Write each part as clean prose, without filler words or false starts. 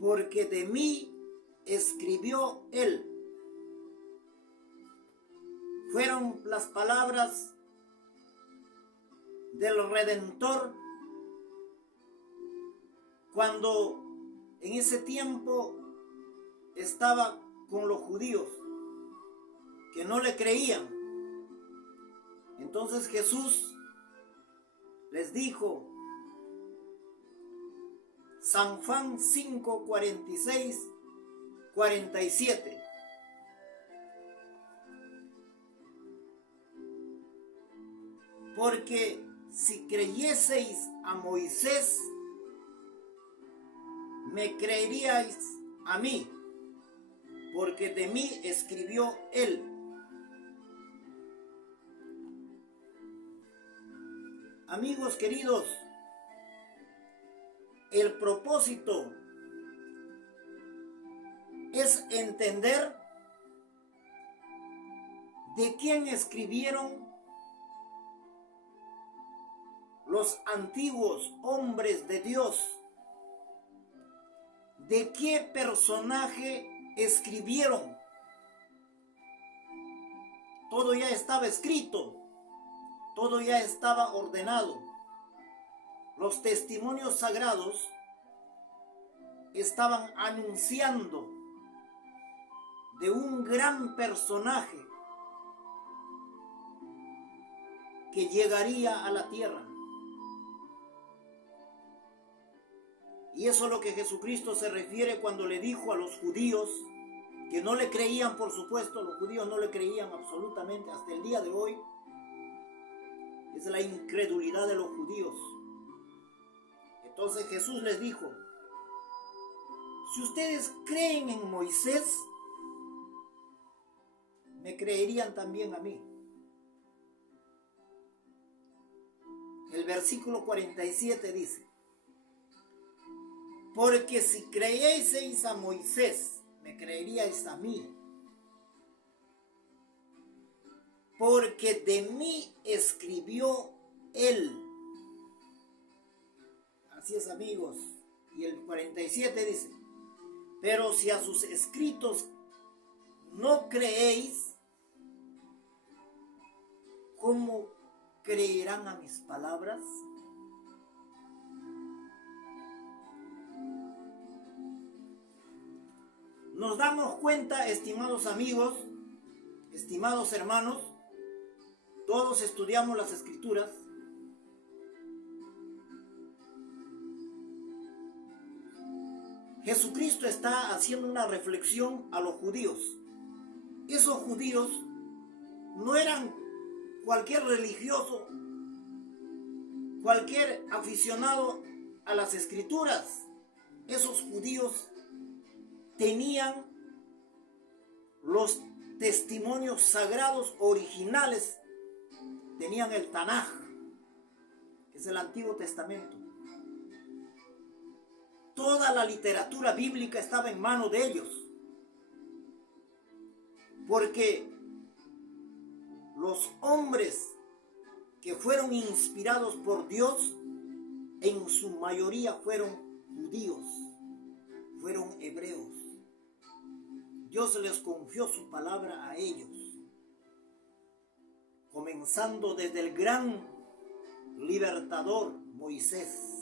porque de mí escribió él. Fueron las palabras del Redentor cuando en ese tiempo estaba con los judíos que no le creían. Entonces Jesús les dijo, San Juan 5, 46, 47. Porque si creyeseis a Moisés, me creeríais a mí, porque de mí escribió él. Amigos queridos, el propósito es entender de quién escribieron los antiguos hombres de Dios, de qué personaje escribieron. Todo ya estaba escrito, todo ya estaba ordenado. Los testimonios sagrados estaban anunciando de un gran personaje que llegaría a la tierra. Y eso es lo que Jesucristo se refiere cuando le dijo a los judíos, que no le creían, por supuesto, los judíos no le creían absolutamente hasta el día de hoy. Es la incredulidad de los judíos. Entonces Jesús les dijo, si ustedes creen en Moisés, me creerían también a mí. El versículo 47 dice, porque si creyeseis a Moisés, me creeríais a mí, porque de mí escribió él. Así es, amigos. Y el 47 dice, pero si a sus escritos no creéis, ¿cómo creerán a mis palabras? Nos damos cuenta, estimados amigos, estimados hermanos, todos estudiamos las Escrituras. Jesucristo está haciendo una reflexión a los judíos. Esos judíos no eran cualquier religioso, cualquier aficionado a las Escrituras. Esos judíos tenían los testimonios sagrados originales, tenían el Tanaj, que es el Antiguo Testamento. Toda la literatura bíblica estaba en manos de ellos, porque los hombres que fueron inspirados por Dios, en su mayoría fueron judíos, fueron hebreos. Dios les confió su palabra a ellos, comenzando desde el gran libertador Moisés.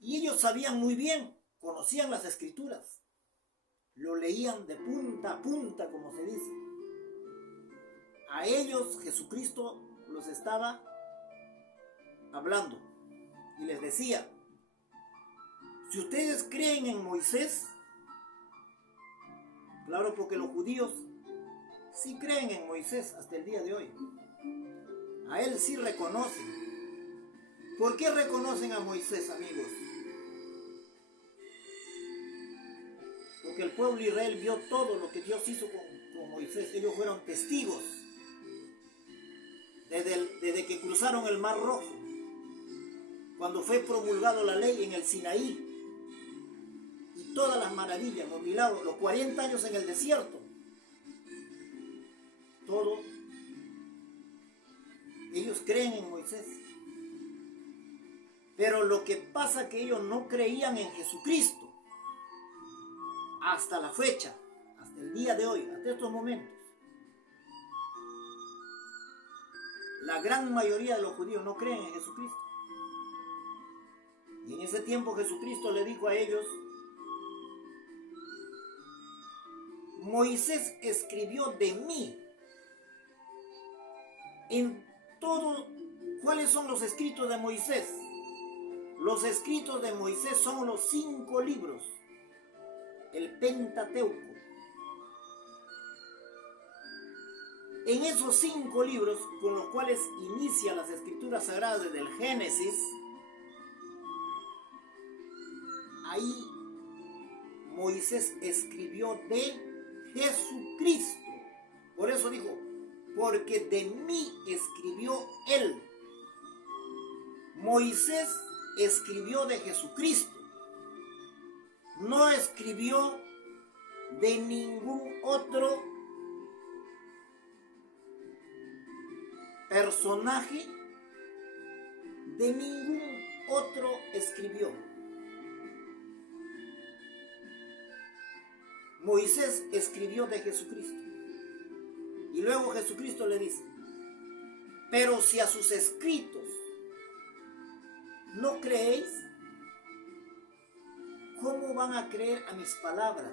Y ellos sabían muy bien, conocían las Escrituras, lo leían de punta a punta, como se dice. A ellos Jesucristo los estaba hablando y les decía, si ustedes creen en Moisés, claro, porque los judíos sí creen en Moisés hasta el día de hoy, a él sí reconocen. ¿Por qué reconocen a Moisés, amigos? Porque el pueblo de Israel vio todo lo que Dios hizo con Moisés. Ellos fueron testigos desde que cruzaron el Mar Rojo, cuando fue promulgado la ley en el Sinaí, y todas las maravillas, los milagros, los 40 años en el desierto, todo, ellos creen en Moisés. Pero lo que pasa es que ellos no creían en Jesucristo hasta la fecha, hasta el día de hoy, hasta estos momentos. La gran mayoría de los judíos no creen en Jesucristo. Y en ese tiempo Jesucristo le dijo a ellos: Moisés escribió de mí en todo. ¿Cuáles son los escritos de Moisés? Los escritos de Moisés son los 5 libros, el Pentateuco. En esos 5 libros, con los cuales inicia las escrituras sagradas desde el Génesis, ahí Moisés escribió de Jesucristo. Por eso dijo: porque de mí escribió él. Moisés escribió de Jesucristo. No escribió de ningún otro personaje, de ningún otro escribió. Moisés escribió de Jesucristo. Y luego Jesucristo le dice: pero si a sus escritos no creéis, ¿cómo van a creer a mis palabras?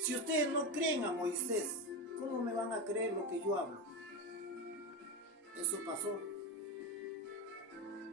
Si ustedes no creen a Moisés, ¿cómo me van a creer lo que yo hablo? Eso pasó.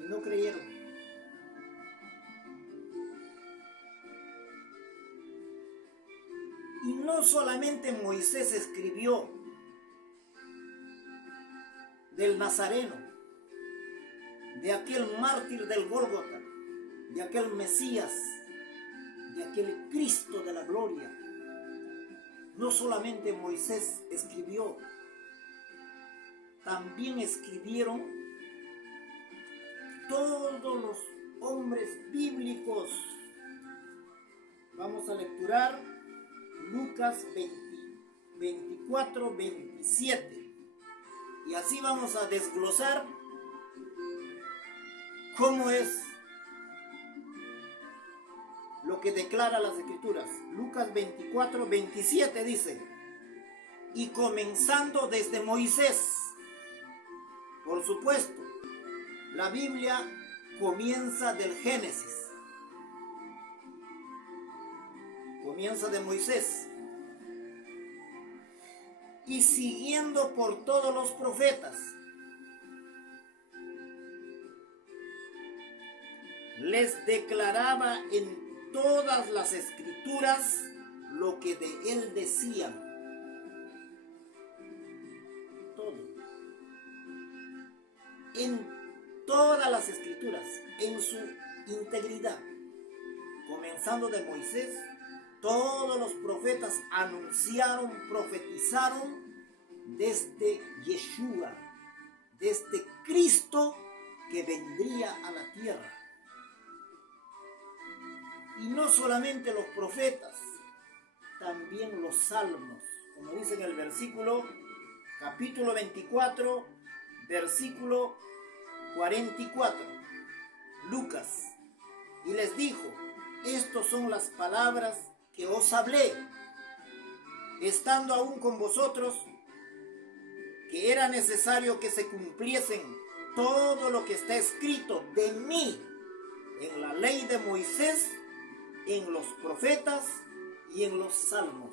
Y no creyeron. Y no solamente Moisés escribió del Nazareno, de aquel mártir del Gólgota, de aquel Mesías, de aquel Cristo de la gloria. No solamente Moisés escribió, también escribieron todos los hombres bíblicos. Vamos a lecturar Lucas 24, 27. Y así vamos a desglosar cómo es lo que declara las Escrituras. Lucas 24, 27 dice: y comenzando desde Moisés. Por supuesto, la Biblia comienza del Génesis. Comienza de Moisés. Y siguiendo por todos los profetas, les declaraba en todas las Escrituras lo que de él decían. Todo. En todas las Escrituras, en su integridad. Comenzando de Moisés, todos los profetas anunciaron, profetizaron desde Yeshua, desde Cristo que vendría a la tierra. Y no solamente los profetas, también los salmos, como dice en el versículo, capítulo 24, versículo 44, Lucas. Y les dijo: estas son las palabras que os hablé, estando aún con vosotros, que era necesario que se cumpliesen todo lo que está escrito de mí en la ley de Moisés, en los profetas y en los salmos.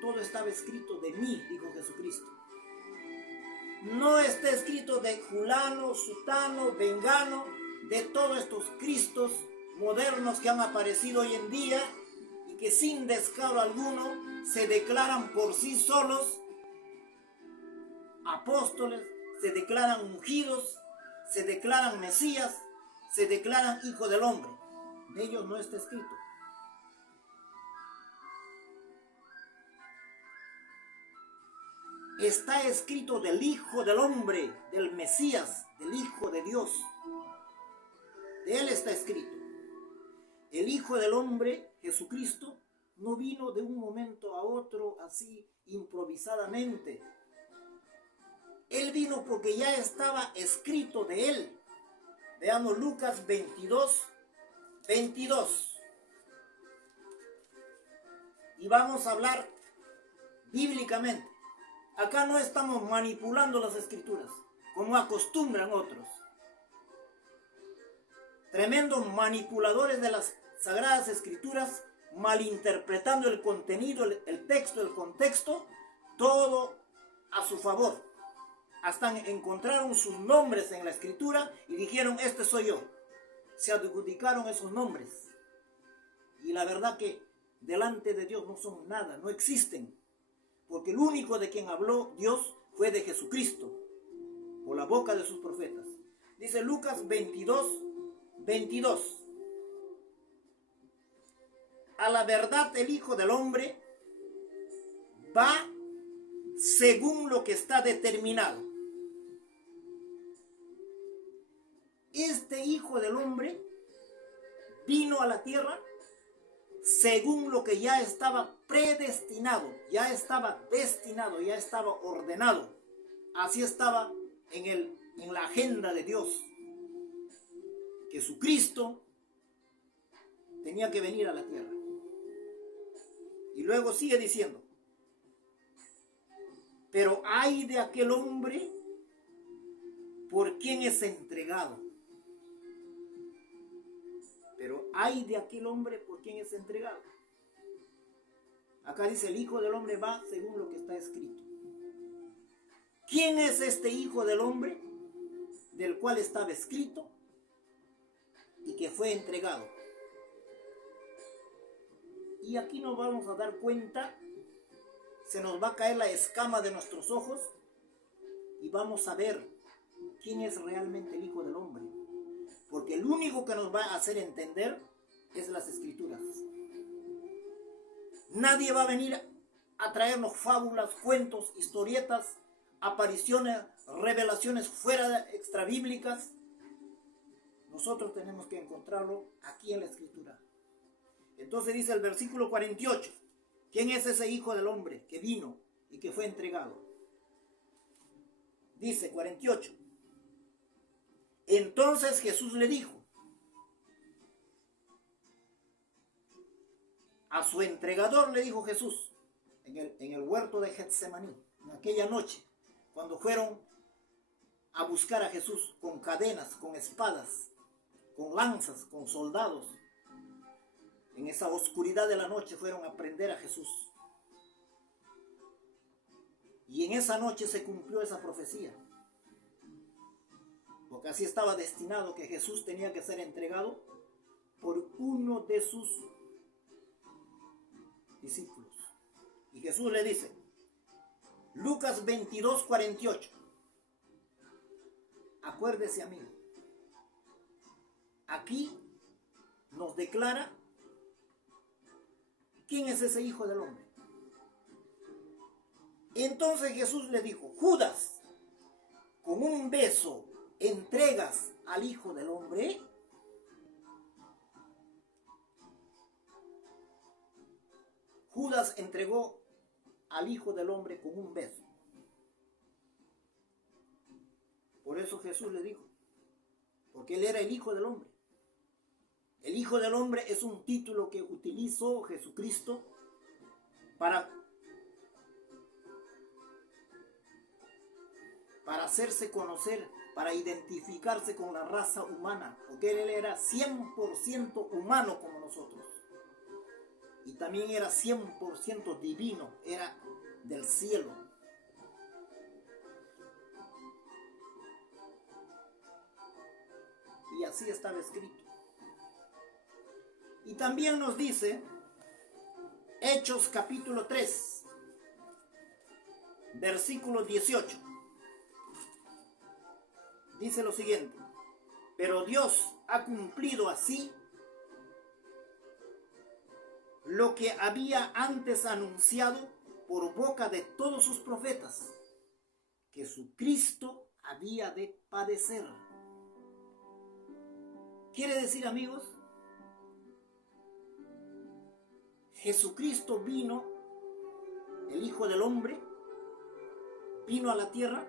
Todo estaba escrito de mí, dijo Jesucristo. No está escrito de fulano, sutano, vengano, de todos estos cristos modernos que han aparecido hoy en día y que sin descaro alguno se declaran por sí solos apóstoles, se declaran ungidos, se declaran Mesías, se declaran hijo del hombre. De ellos no está escrito. Está escrito del Hijo del Hombre, del Mesías, del Hijo de Dios. De él está escrito. El Hijo del Hombre, Jesucristo, no vino de un momento a otro así improvisadamente. Él vino porque ya estaba escrito de él. Veamos Lucas 22, 22. Y vamos a hablar bíblicamente. Acá no estamos manipulando las escrituras, como acostumbran otros. Tremendos manipuladores de las sagradas escrituras, malinterpretando el contenido, el texto, el contexto, todo a su favor. Hasta encontraron sus nombres en la escritura y dijeron, este soy yo. Se adjudicaron esos nombres. Y la verdad que delante de Dios no son nada, no existen. Porque el único de quien habló Dios fue de Jesucristo, por la boca de sus profetas. Dice Lucas 22, 22. A la verdad el Hijo del Hombre va según lo que está determinado. Este Hijo del Hombre vino a la tierra según lo que ya estaba predestinado, ya estaba destinado, ya estaba ordenado. Así estaba en la agenda de Dios. Jesucristo tenía que venir a la tierra. Y luego sigue diciendo, pero ay de aquel hombre por quien es entregado. Pero ay de aquel hombre por quien es entregado. Acá dice, el Hijo del Hombre va según lo que está escrito. ¿Quién es este Hijo del Hombre del cual estaba escrito y que fue entregado? Y aquí nos vamos a dar cuenta, se nos va a caer la escama de nuestros ojos y vamos a ver quién es realmente el Hijo del Hombre. Porque el único que nos va a hacer entender es las Escrituras. Nadie va a venir a traernos fábulas, cuentos, historietas, apariciones, revelaciones fuera extrabíblicas. Nosotros tenemos que encontrarlo aquí en la Escritura. Entonces dice el versículo 48. ¿Quién es ese Hijo del Hombre que vino y que fue entregado? Dice 48. Entonces Jesús le dijo a su entregador, le dijo Jesús en el huerto de Getsemaní, en aquella noche, cuando fueron a buscar a Jesús con cadenas, con espadas, con lanzas, con soldados. En esa oscuridad de la noche fueron a prender a Jesús. Y en esa noche se cumplió esa profecía. Porque así estaba destinado que Jesús tenía que ser entregado por uno de sus discípulos. Y Jesús le dice, Lucas 22, 48. Acuérdese, amigo. Aquí nos declara quién es ese Hijo del Hombre. Entonces Jesús le dijo, Judas, con un beso entregas al Hijo del Hombre. Judas entregó al Hijo del Hombre con un beso. Por eso Jesús le dijo, porque él era el Hijo del Hombre. El Hijo del Hombre es un título que utilizó Jesucristo para hacerse conocer, para identificarse con la raza humana, porque él era 100% humano como nosotros. Y también era 100% divino, era del cielo. Y así estaba escrito. Y también nos dice Hechos capítulo 3, versículo 18. Dice lo siguiente, pero Dios ha cumplido así lo que había antes anunciado por boca de todos sus profetas, que su Cristo había de padecer. Quiere decir, amigos, Jesucristo vino, el Hijo del Hombre, vino a la tierra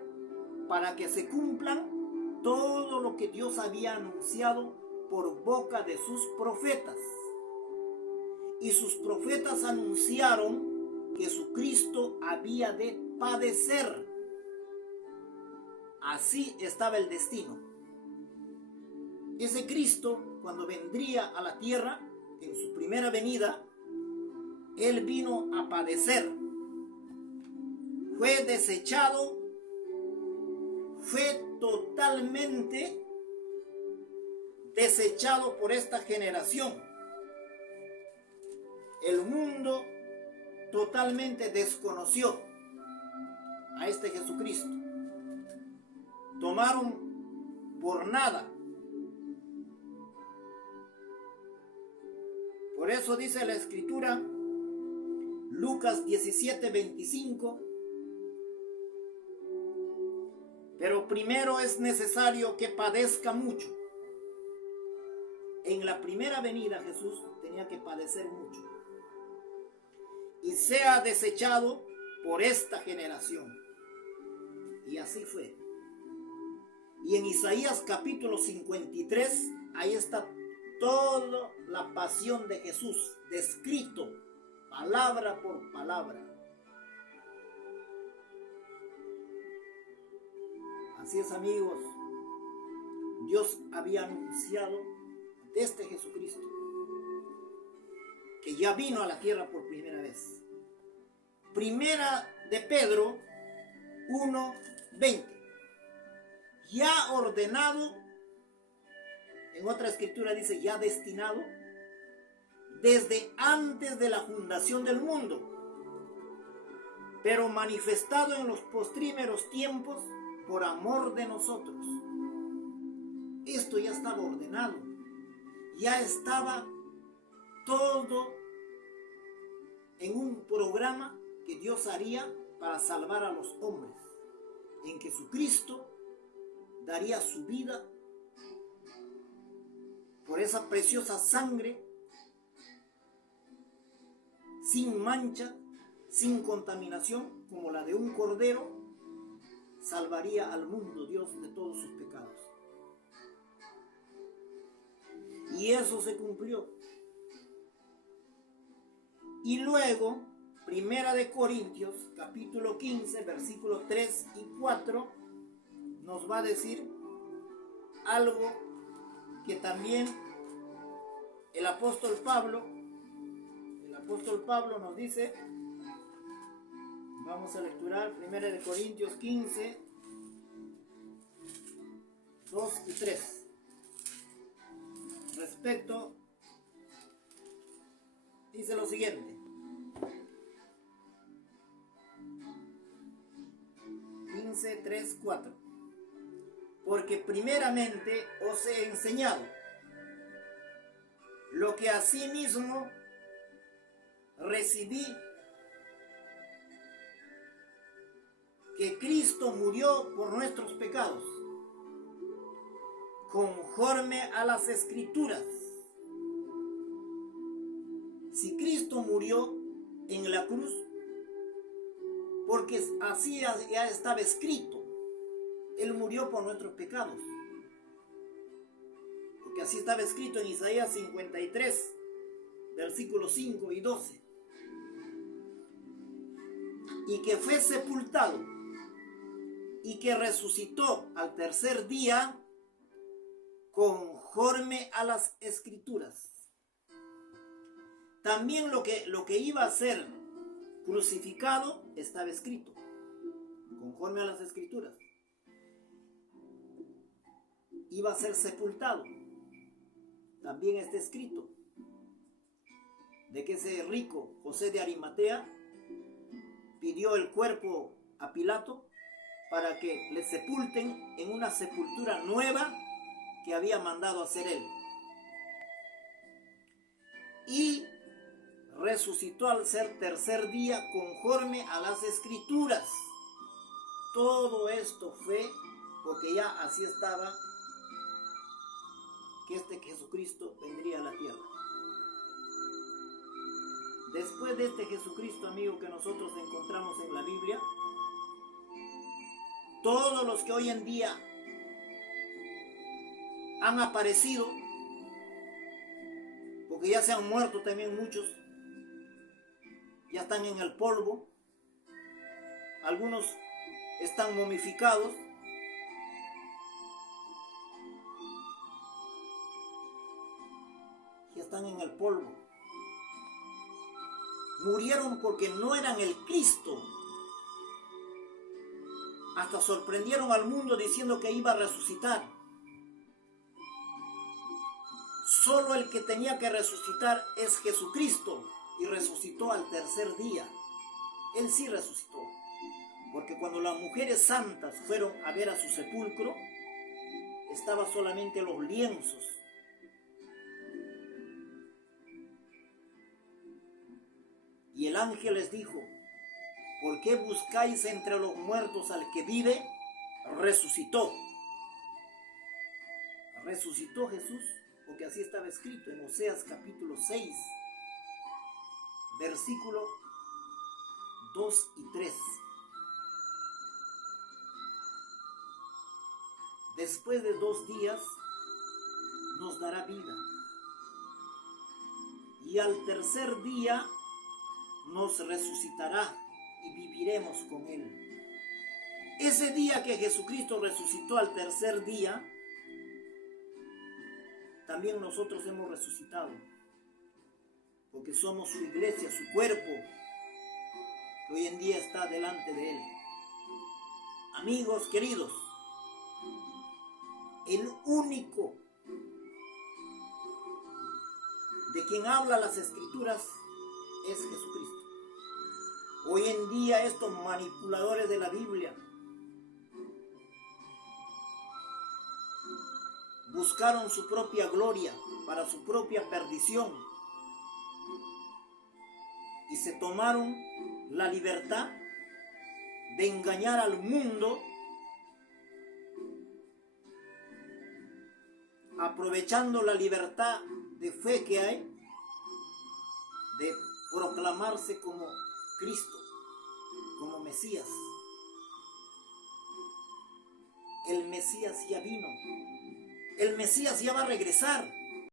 para que se cumplan todo lo lo que Dios había anunciado por boca de sus profetas. Y sus profetas anunciaron que Jesucristo había de padecer. Así estaba el destino. Ese Cristo, cuando vendría a la tierra, en su primera venida, Él vino a padecer. Fue desechado, fue totalmente desechado por esta generación. El mundo totalmente desconoció a este Jesucristo. Tomaron por nada. Por eso dice la Escritura, Lucas 17:25, pero primero es necesario que padezca mucho. En la primera venida Jesús tenía que padecer mucho y sea desechado por esta generación. Y así fue. Y en Isaías capítulo 53, ahí está toda la pasión de Jesús, descrito palabra por palabra. Así es, amigos, Dios había anunciado de este Jesucristo, que ya vino a la tierra por primera vez. Primera de Pedro 1:20. Ya ordenado, en otra escritura dice ya destinado, desde antes de la fundación del mundo, pero manifestado en los postrímeros tiempos por amor de nosotros. Esto ya estaba ordenado, ya estaba todo en un programa que Dios haría para salvar a los hombres, en que Jesucristo daría su vida por esa preciosa sangre, sin mancha, sin contaminación, como la de un cordero, salvaría al mundo Dios de todos sus pecados. Y eso se cumplió. Y luego, Primera de Corintios, capítulo 15, versículos 3 y 4, nos va a decir algo que también el apóstol Pablo nos dice. Vamos a lecturar Primera de Corintios 15, 2 y 3. Respecto, dice lo siguiente. 15, 3, 4. Porque primeramente os he enseñado lo que asimismo recibí, que Cristo murió por nuestros pecados, conforme a las Escrituras. Si Cristo murió en la cruz, porque así ya estaba escrito, Él murió por nuestros pecados, porque así estaba escrito en Isaías 53, versículos 5 y 12, y que fue sepultado, y que resucitó al tercer día, conforme a las Escrituras. También lo que iba a ser crucificado estaba escrito, conforme a las Escrituras. Iba a ser sepultado, también está escrito, de que ese rico José de Arimatea pidió el cuerpo a Pilato para que le sepulten en una sepultura nueva que había mandado hacer él. Y resucitó al ser tercer día, conforme a las Escrituras. Todo esto fue porque ya así estaba, que este Jesucristo vendría a la tierra. Después de este Jesucristo, amigo, que nosotros encontramos en la Biblia, todos los que hoy en día han aparecido, porque ya se han muerto también muchos, ya están en el polvo, algunos están momificados, ya están en el polvo. Murieron porque no eran el Cristo. Hasta sorprendieron al mundo diciendo que iba a resucitar. Solo el que tenía que resucitar es Jesucristo, y resucitó al tercer día. Él sí resucitó, porque cuando las mujeres santas fueron a ver a su sepulcro, estaban solamente los lienzos. Y el ángel les dijo: ¿por qué buscáis entre los muertos al que vive? Resucitó. Resucitó Jesús, porque así estaba escrito en Oseas capítulo 6, versículo 2 y 3. Después de 2 días nos dará vida, y al tercer día nos resucitará y viviremos con Él. Ese día que Jesucristo resucitó al tercer día, también nosotros hemos resucitado, porque somos su iglesia, su cuerpo, que hoy en día está delante de Él. Amigos queridos, el único de quien habla las Escrituras es Jesucristo. Hoy en día estos manipuladores de la Biblia buscaron su propia gloria para su propia perdición y se tomaron la libertad de engañar al mundo, aprovechando la libertad de fe que hay, de proclamarse como Cristo, como Mesías. El Mesías ya vino. El Mesías ya va a regresar.